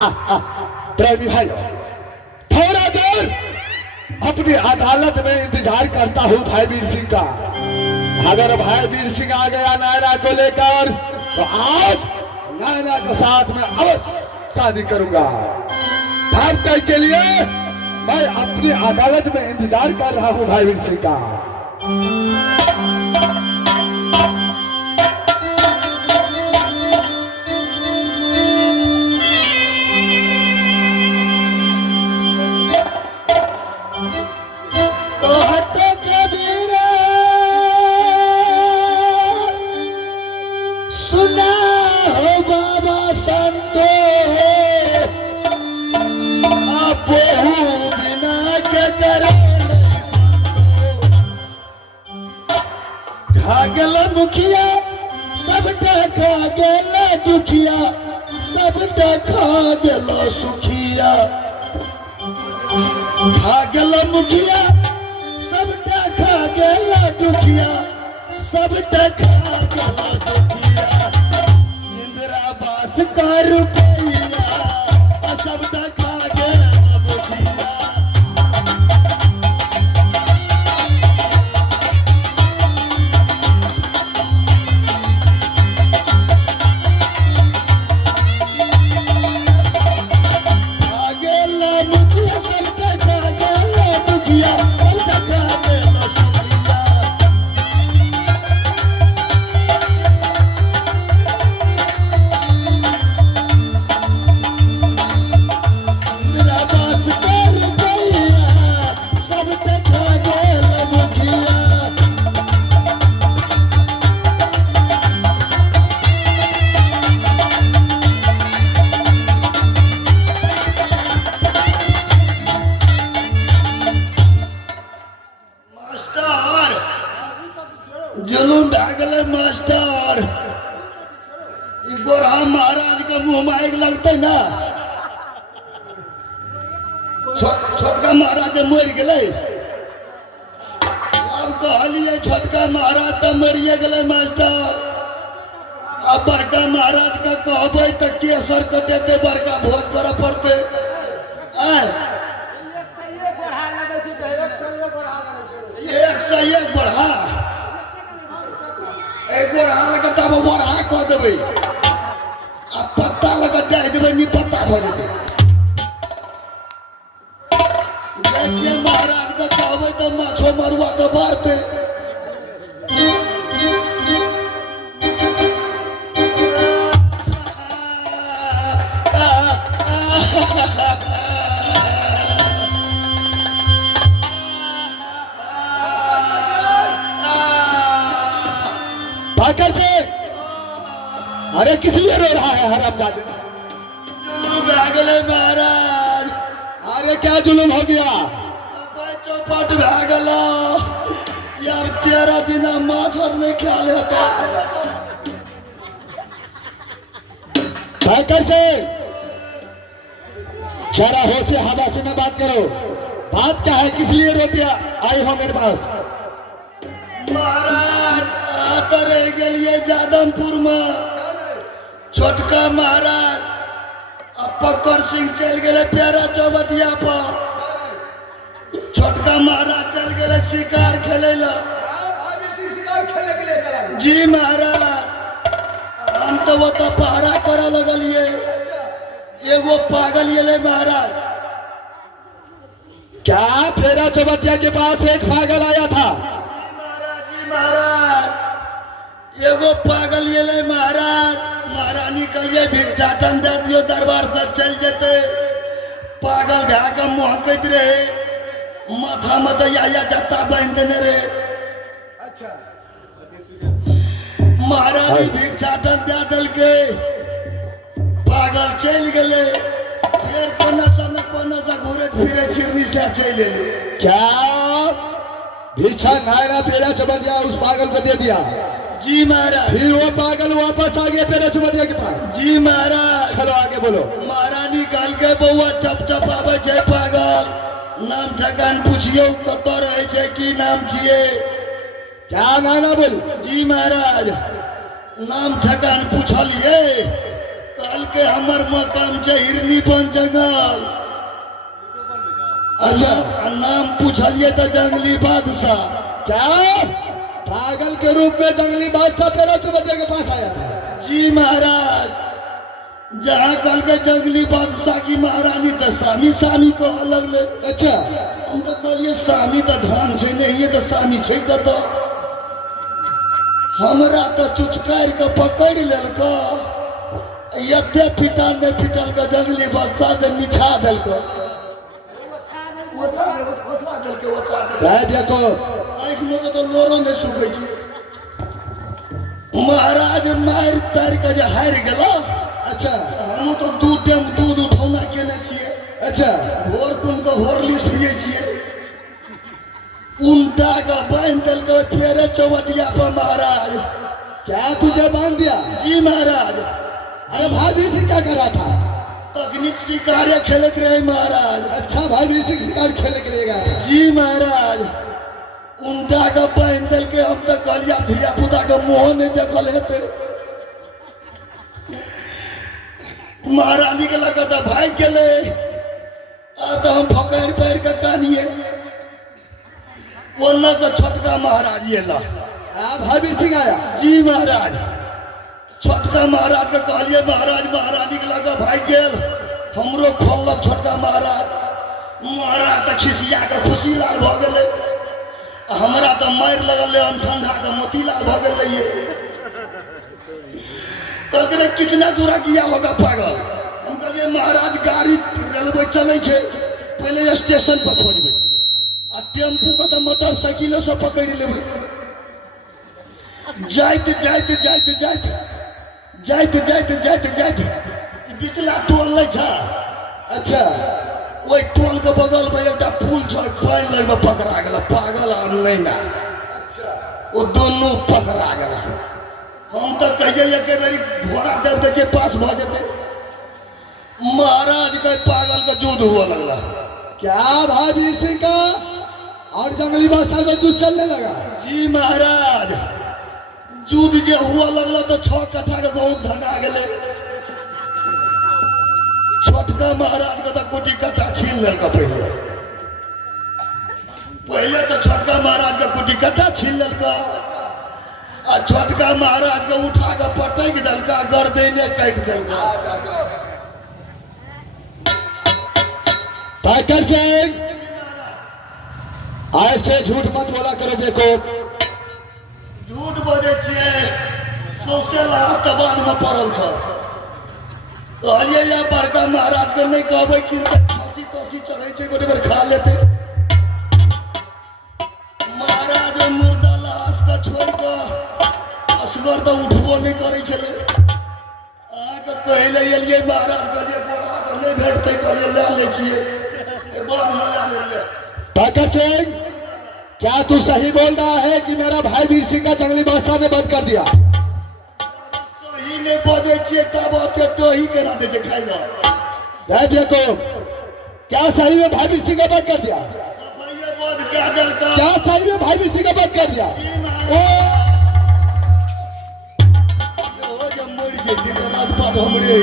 प्रेमी भाई थोड़ा देर अपनी अदालत में इंतजार करता हूँ भाई वीर सिंह का। अगर भाई वीर सिंह आ गया नायरा को लेकर तो आज नायरा के साथ में अवश्य शादी करूंगा। भाग तय के लिए मैं अपनी अदालत में इंतजार कर रहा हूँ भाई वीर सिंह का। मुखिया सबटा खा गेला दुखिया सबटा खा गेला सुखिया खा गेला मुखिया सबटा खा गेला दुखिया सबटा खा गेला दुखिया इंदिरावास का रुपया सबटा खा गेला मुखिया। जुलूम भागल मास्टर गोरा महाराज के मुंह माइक लगते ना छोटका महाराज मर गए। अब कहलिए छोटका महाराज तो मरिए गए मास्टर। अब बड़का महाराज का कहबे तो केसर कटेते बड़का भोज करे पड़ते। एक से एक बढ़ा एक बढ़ा लगा तब बढ़ा कह देवे आ पत्ता लगा दे देवे नी पत्ता भर देवे। देखिए महाराज का कहबे तो माछो मरुआ तो बारते। से अरे किस लिए रो रहा है हरामजादे? जुलूम भागले महाराज। अरे क्या जुलूम हो गया? चौपट भागला यार 13 दिन माछर नहीं खा लेता। भाईकर से जरा होश से हवा से में बात करो। बात क्या है, किस लिए रोते आए हो मेरे पास? महाराज आकर रह गए जादमपुर में छोटका महाराज पक्कर सिंह चल गए प्यारा चौबटिया पर। छोटका महाराज चल गए शिकार खेले जी महाराज। हम तो वो तो पहरा करा लगलिए एगो पागल ये महाराज। क्या प्यारा चौबटिया के पास एक पागल आया था? महाराज एगो पागल ये महाराज। महारानी कहिए भिक्षाटन दे दियो दरबार से चल जेते। पागल ढाका मुहकत रहे माथा में दया जत्ता बांध देने रहे। अच्छा महारानी भिक्षाटन दे दल के पागल चल गए। फिर कोना सा घूरे फिरे चिरनी से चल क्या भिक्षा नायरा पेरा चबटिया उस पागल को दे दिया? जी महाराज। फिर वो पागल वापस आ गया पेरा चबटिया के पास? जी महाराज। चलो आगे बोलो। महारानी काल के बउआ चप चप आवे छे पागल। नाम ठकान पूछियो कत रहे छे की नाम छिए? क्या नाना बोल? जी महाराज नाम ठकान पूछलिए कल के हमर मकाम छै हिरनीपन जंगल। अच्छा। आ नाम पूछलिए तो जंगली बादशाह। क्या पागल के रूप में जंगली बादशाह तेरा चुबटे के पास आया था? जी महाराज, जहाँ कल के जंगली बादशाह की महारानी तो सामी सामी को अलग ले। अच्छा। हम तो कहलिए सामी तो धान से नहीं है तो सामी छै कत। हमरा तो चुचकार के पकड़ लेलक, एते पिटल नहीं पिटल के जंगली बादशाह से निछा देलक। देखो आँख में से तो लोरो नहीं सुखे छी। महाराज मार तार के जे हारि गेलो। अच्छा। हम तो दू टाइम दूध उठौना केने छिए। अच्छा। भोर कुन के हॉर्लिक्स पिए छिए। उल्टा का बांध दिल के फेरे चौबटिया पर महाराज। क्या तुझे बांध दिया? जी महाराज। अरे भाई वीर सिंह क्या कर रहा था? तकनीक शिकार खेलत रहे महाराज। अच्छा भाई वीर सिंह शिकार खेलने के लिए गया? जी महाराज। उल्टा का बांध दिल के हम तो कहलिया धिया पुता के मुँह नहीं देखल हेते। महारानी के लगा तो भाग गेले। आ तो हम फकर पैर के कानिए ओन्ना तो छोटका महाराज ये ला। भाई वीर सिंह आया? जी महाराज। छोटका महाराज के कहलिए महाराज महारानी के लगा भाग गेल। हमरो खोलक छोटका महाराज। महाराज तो खिसिया के खुशी लाल भ गेले। हमरा तो मार लगल हम ठंडा के मोतीलाल भ गेले। कहलकै कितना दूरा किया होगा पागल। हम कहलिए महाराज गाड़ी रेलवे चले छे, पहले स्टेशन पर खोजबे आ टेम्पू को तो मोटरसाइकिल से पकड़ लेबे। जाइत जाइत जाइत जाइत जाइत जाइत जाइत जाइत बिचला टोल नहीं था। अच्छा। वही टोल के बगल में एक पुल छ, पानी लगे पकड़ा गया पागल और नहीं ना। अच्छा। वो दोनों पकड़ा गया। हम तो कहिए के बारी घोड़ा देव के पास भ जेते। महाराज के पागल का युद्ध हुआ लगला। क्या भाई वीर सिंह का और जंगली बादशाह का युद्ध चलने लगा? जी महाराज। युद्ध जे हुआ लगला तो 6 कट्ठा के बहुत धगा गेले। छोटका महाराज का तो कुटी कट्ठा छीन लेल का पहले तो छोटका महाराज का कुटी कट्ठा छीन लेल का। आ छोटका महाराज के उठा के पटक देलका, गर्दने काट देलका। पाकर सिंह ऐसे झूठ मत बोला करो। देखो झूठ बोले छिए, सौसे लास्ट बाद में पड़ल छ। कहलिए या बड़का महाराज के नहीं कहबै कि खांसी तोसी चढ़े छे गोटे बार खा लेते। महाराज मुर्दा लाश का छोड़ के असगर तो उठबो नहीं करे छले। आके कहले एलिए महाराज कहलिए बोरा तो नहीं भेटते, कहलिए ले ले छिए ए बाद में ले ले। पाकर सिंह क्या तू सही बोल रहा है कि मेरा भाई वीर सिंह का जंगली बादशाह ने बंद कर दिया? सही नहीं बोले छिए तब आते तो ही करा दे जे खाएगा। देखो क्या सही में भाई वीर सिंह का बंद कर दिया? ये बोल क्या डरता। क्या सही में भाई वीर सिंह का बंद कर दिया? ओ जब मर जेती तो राजपाट हमरे।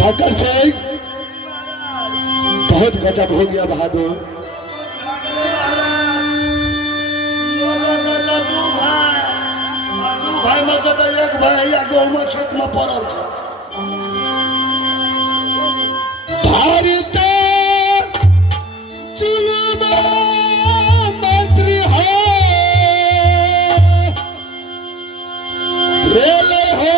पाकर सिंह बहुत गजब हो गया बहादुर। भाई में से तो एक भाई या गाँव में खेत में पड़ल छ। भारत चुनाव मंत्री हो रेल हो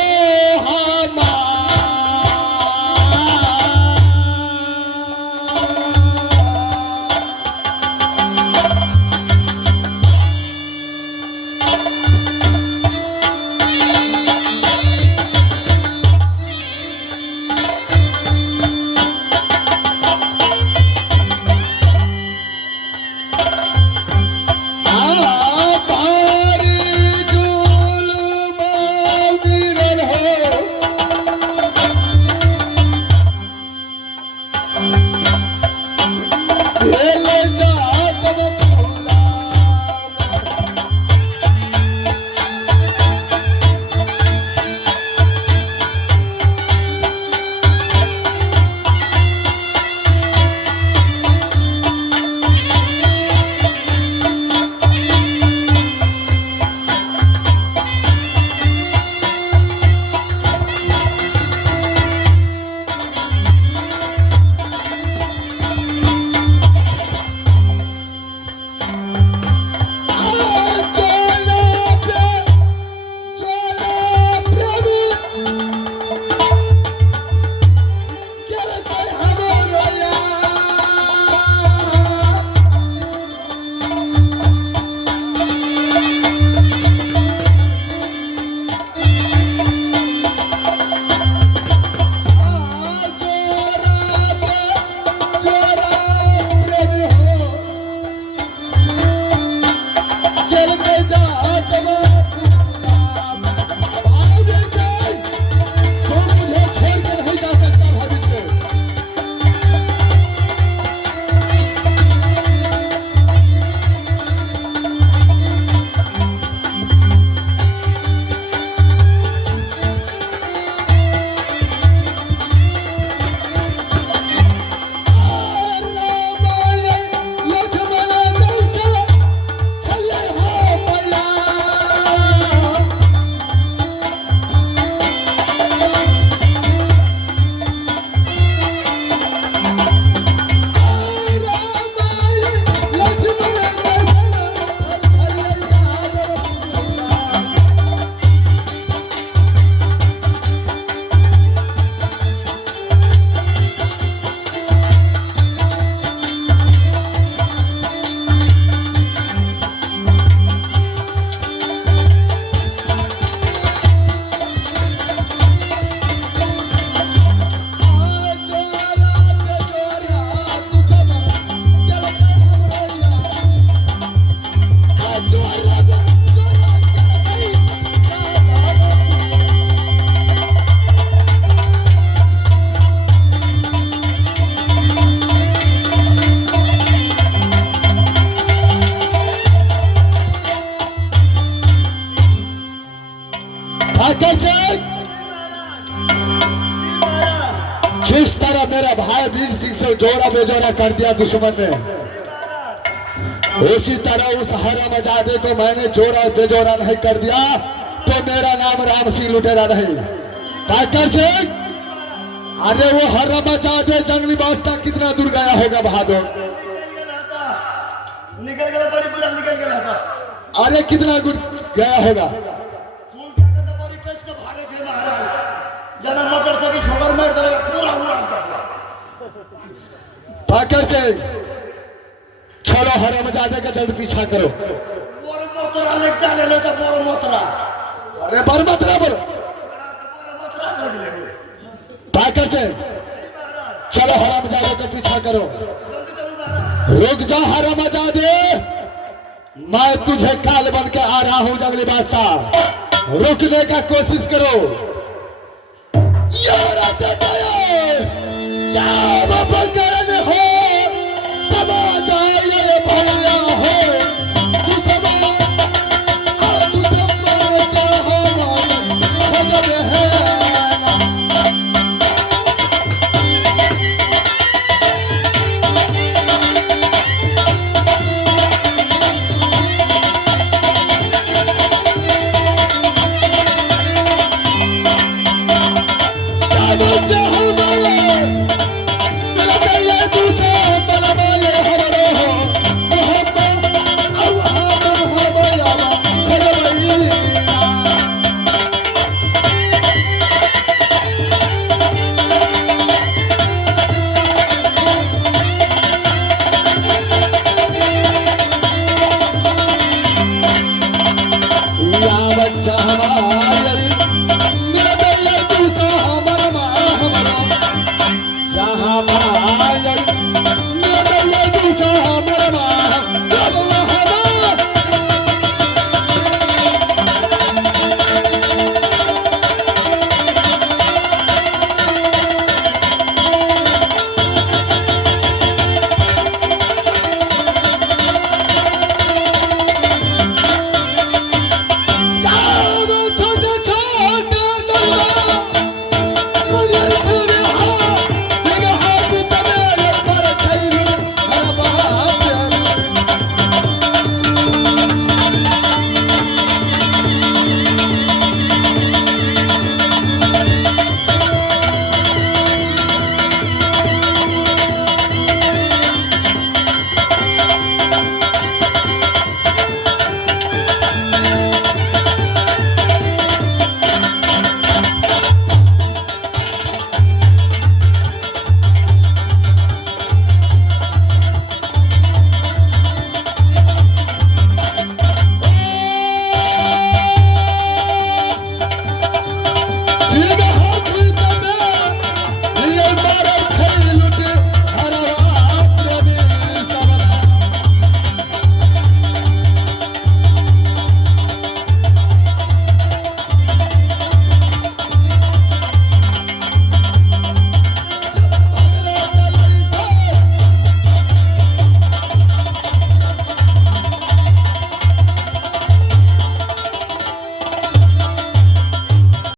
भाई वीर सिंह से जोड़ा बेजोड़ा कर दिया दुश्मन ने। उसी तरह उस हरामजादे को मैंने जोड़ा बेजोड़ा नहीं कर दिया तो मेरा नाम राम सिंह लुटेरा नहीं। काकर सिंह, अरे वो हरामजादे जंगली बादशाह कितना दूर गया होगा बहादुर? निकल गया, बड़ी दूर निकल गया था। अरे कितना दूर गया होगा? जना मोटरसाइकिल ठोकर मार देगा, पूरा उड़ा देगा। काकर सिंह, चलो हरामजादे का जल्द पीछा करो। बोर मोतरा ले चले ले तो बोर मोतरा। अरे बरमतरा बोलो। बोर मोतरा भेज ले। काकर सिंह, चलो हरामजादे का पीछा करो। जल्दी चलो महाराज। रुक जा हरामजादे, मैं तुझे काल बन के आ रहा हूं जंगली बादशाह, रुकने का कोशिश करो। या बाबा हो